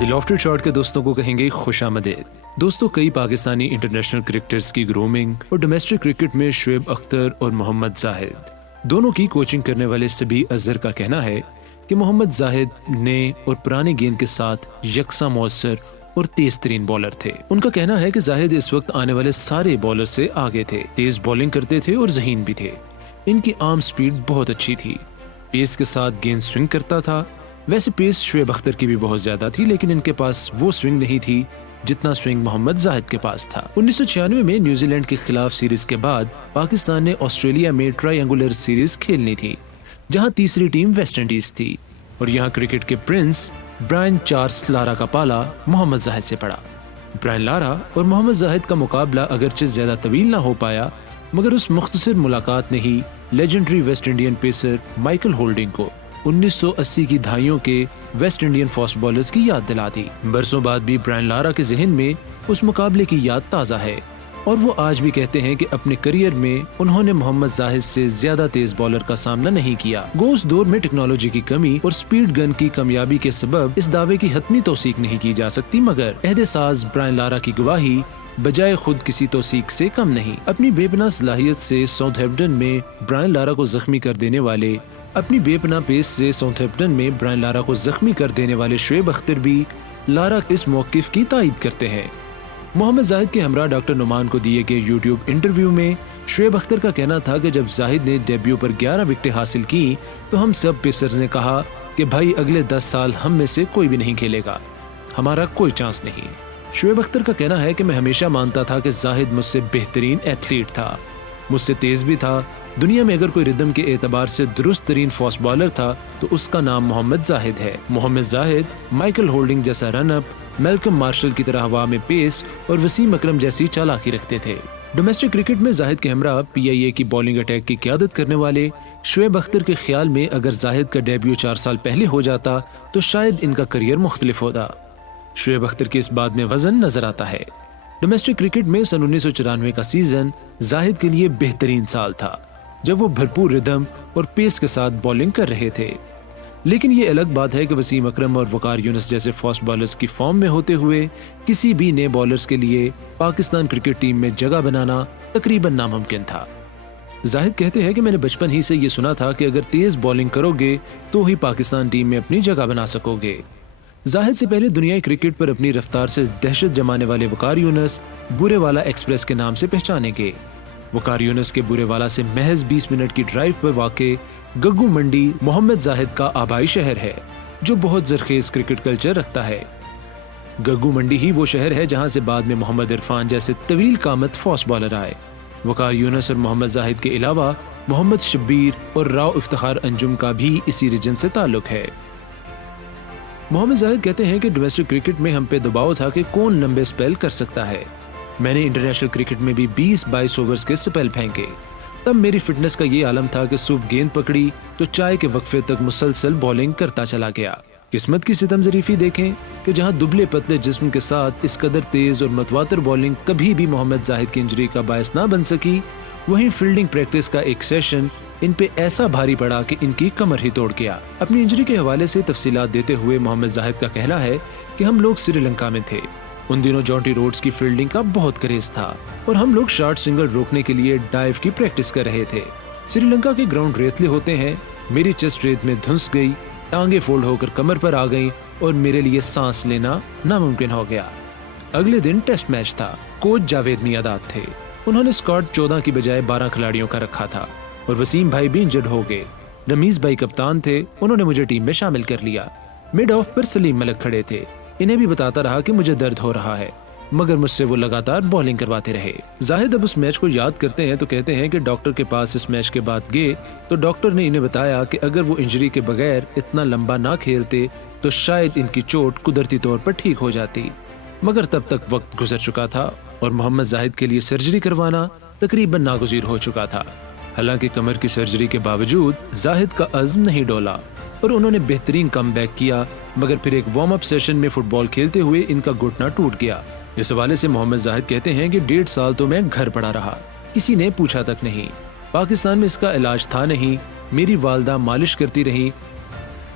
دی laughter shot کے دوستوں کو کہیں گے خوش آمدید۔ دوستوں، کئی پاکستانی انٹرنیشنل کرکٹرز کی گرومنگ اور ڈومیسٹک کرکٹ میں شعیب اختر اور محمد زاہد دونوں کی کوچنگ کرنے والے سبی اظہر کا کہنا ہے کہ محمد زاہد نئے اور پرانے گیند کے ساتھ یکساں مؤثر اور تیز ترین بالر تھے۔ ان کا کہنا ہے کہ زاہد اس وقت آنے والے سارے بالر سے آگے تھے، تیز بالنگ کرتے تھے اور ذہین بھی تھے۔ ان کی عام سپیڈ بہت اچھی تھی، پیس کے ساتھ گیند سوئنگ کرتا تھا۔ ویسے پیس شعیب اختر کی بھی بہت زیادہ تھی، لیکن ان کے پاس وہ سوئنگ نہیں تھی جتنا سوئنگ محمد زاہد کے پاس تھا۔ 1996 میں نیوزی لینڈ کے خلاف سیریز کے بعد پاکستان نے آسٹریلیا میں ٹرائی اینگولر سیریز کھیلنی تھی، جہاں تیسری ٹیم ویسٹ انڈیز تھی، اور یہاں کرکٹ کے پرنس برائن چارلس لارا کا پالا محمد زاہد سے پڑا۔ برائن لارا اور محمد زاہد کا مقابلہ اگرچہ زیادہ طویل نہ ہو پایا، مگر اس مختصر ملاقات نے ہی legendary West Indian pacer Michael Holding کو 1980 کی دہائیوں کے ویسٹ انڈین فاسٹ بالرز کی یاد دلا دی۔ برسوں بعد بھی برائن لارا کے ذہن میں اس مقابلے کی یاد تازہ ہے، اور وہ آج بھی کہتے ہیں کہ اپنے کریئر میں انہوں نے محمد زاہد سے زیادہ تیز بالر کا سامنا نہیں کیا۔ اس دور میں ٹیکنالوجی کی کمی اور سپیڈ گن کی کامیابی کے سبب اس دعوے کی حتمی توثیق نہیں کی جا سکتی، مگر عہد ساز برائن لارا کی گواہی بجائے خود کسی توثیق سے کم نہیں۔ اپنی بے پناہ صلاحیت سے ساؤتھ ہیمپٹن میں برائن لارا کو زخمی کر دینے والے شعیب اختر بھی لارا اس موقف کی تائید کرتے ہیں۔ محمد زاہد کے ہمراہ ڈاکٹر نعمان کو دیے گئے یوٹیوب انٹرویو میں شعیب اختر کا کہنا تھا کہ جب زاہد نے ڈیبیو پر 11 وکٹیں حاصل کی تو ہم سب پیسرز نے کہا کہ بھائی اگلے 10 سال ہم میں سے کوئی بھی نہیں کھیلے گا، ہمارا کوئی چانس نہیں۔ شعیب اختر کا کہنا ہے کہ میں ہمیشہ مانتا تھا کہ زاہد مجھ سے بہترین ایتھلیٹ تھا، مجھ سے تیز بھی تھا۔ دنیا میں اگر کوئی ردم کے اعتبار سے درست ترین فاسٹ بالر تھا تو اس کا نام محمد زاہد ہے۔ محمد زاہد مائیکل ہولڈنگ جیسا رن اپ، میلکم مارشل کی طرح ہوا میں پیس اور وسیم اکرم جیسی چالاکی رکھتے تھے۔ ڈومیسٹک کرکٹ میں زاہد کے ہمراہ پی آئی اے کی بالنگ اٹیک کی قیادت کرنے والے شعیب اختر کے خیال میں اگر زاہد کا ڈیبیو 4 سال پہلے ہو جاتا تو شاید ان کا کریئر مختلف ہوتا۔ شعیب اختر کے اس بات میں وزن نظر آتا ہے۔ ڈومیسٹک کرکٹ میں سن 1994 کا سیزن زاہد کے لیے بہترین سال تھا، جب وہ بھرپور ردم اور پیس کے ساتھ بالنگ کر رہے تھے، لیکن یہ الگ بات ہے کہ وسیم اکرم اور وقار یونس جیسے فاسٹ بالرز کی فارم میں ہوتے ہوئے کسی بھی نئے بالرز کے لیے پاکستان کرکٹ ٹیم میں جگہ بنانا تقریباً ناممکن تھا۔ زاہد کہتے ہیں کہ میں نے بچپن ہی سے یہ سنا تھا کہ اگر تیز بالنگ کرو گے تو ہی پاکستان ٹیم میں اپنی جگہ بنا سکو گے۔ زاہد سے پہلے دنیائی کرکٹ پر اپنی رفتار سے دہشت جمانے والے وقار یونس بورے والا ایکسپریس کے نام سے پہچانے گے۔ وقار یونس کے بورے والا سے محض 20 منٹ کی ڈرائیو پر واقع گگو منڈی محمد زاہد کا آبائی شہر ہے، جو بہت زرخیز کرکٹ کلچر رکھتا ہے۔ گگو منڈی ہی وہ شہر ہے جہاں سے بعد میں محمد عرفان جیسے طویل قامت فاسٹ بالر آئے۔ وقار یونس اور محمد زاہد کے علاوہ محمد شبیر اور راؤ افتخار انجم کا بھی اسی ریجن سے تعلق ہے۔ محمد زاہد کہتے ہیں کہ ڈومیسٹک کرکٹ میں ہم پہ دباؤ تھا کہ کون لمبے سپیل کر سکتا ہے۔ میں نے انٹرنیشنل کرکٹ میں بھی 20-22 اوورز کے سپیل پھینکے۔ تب میری فٹنس کا یہ عالم تھا کہ صبح گیند پکڑی تو چائے کے وقفے تک مسلسل بالنگ کرتا چلا گیا۔ قسمت کی ستم ظریفی دیکھیں کہ جہاں دبلے پتلے جسم کے ساتھ اس قدر تیز اور متواتر بالنگ کبھی بھی محمد زاہد کی انجری کا باعث نہ بن سکی، وہیں فیلڈنگ پریکٹس کا ایک سیشن ان پہ ایسا بھاری پڑا کہ ان کی کمر ہی توڑ گیا۔ اپنی انجری کے حوالے سے تفصیلات دیتے ہوئے محمد زاہد کا کہنا ہے کہ ہم لوگ سری لنکا میں تھے، ان دنوں جونٹی روڈز کی فیلڈنگ کا بہت کریز تھا اور ہم لوگ شارٹ سنگل روکنے کے لیے ڈائیو کی پریکٹس کر رہے تھے۔ سری لنکا کے گراؤنڈ ریتلے ہوتے ہیں، میری چیسٹ ریت میں دھنس گئی، ٹانگیں فولڈ ہو کر کمر پر آ گئیں اور میرے لیے سانس لینا ناممکن ہو گیا۔ اگلے دن ٹیسٹ میچ تھا، کوچ جاوید میاداد تھے، انہوں نے اسکواڈ 14 کی بجائے 12 کھلاڑیوں کا رکھا تھا اور وسیم بھائی بھی انجرڈ ہو گئے۔ رمیز بھائی کپتان تھے، انہوں نے مجھے ٹیم میں شامل کر لیا۔ مڈ آف پر سلیم ملک کھڑے تھے، انہیں بھی بتاتا رہا کہ مجھے درد ہو رہا ہے، مگر مجھ سے وہ لگاتار بالنگ کرواتے رہے۔ زاہد اب اس میچ کو یاد کرتے ہیں تو کہتے ہیں کہ ڈاکٹر کے پاس اس میچ کے بعد گئے تو ڈاکٹر نے انہیں بتایا کہ اگر وہ انجری کے بغیر اتنا لمبا نہ کھیلتے تو شاید ان کی چوٹ قدرتی طور پر ٹھیک ہو جاتی، مگر تب تک وقت گزر چکا تھا اور محمد زاہد کے لیے سرجری کروانا تقریباً ناگزیر ہو چکا تھا۔ حالانکہ کمر کی سرجری کے باوجود زاہد کا عزم نہیں ڈولا اور انہوں نے بہترین کم بیک کیا، مگر پھر ایک وارم اپ سیشن میں فٹ بال کھیلتے ہوئے ان کا گھٹنا ٹوٹ گیا۔ اس حوالے سے محمد زاہد کہتے ہیں کہ 1.5 سال تو میں گھر پڑا رہا، کسی نے پوچھا تک نہیں، پاکستان میں اس کا علاج تھا نہیں، میری والدہ مالش کرتی رہی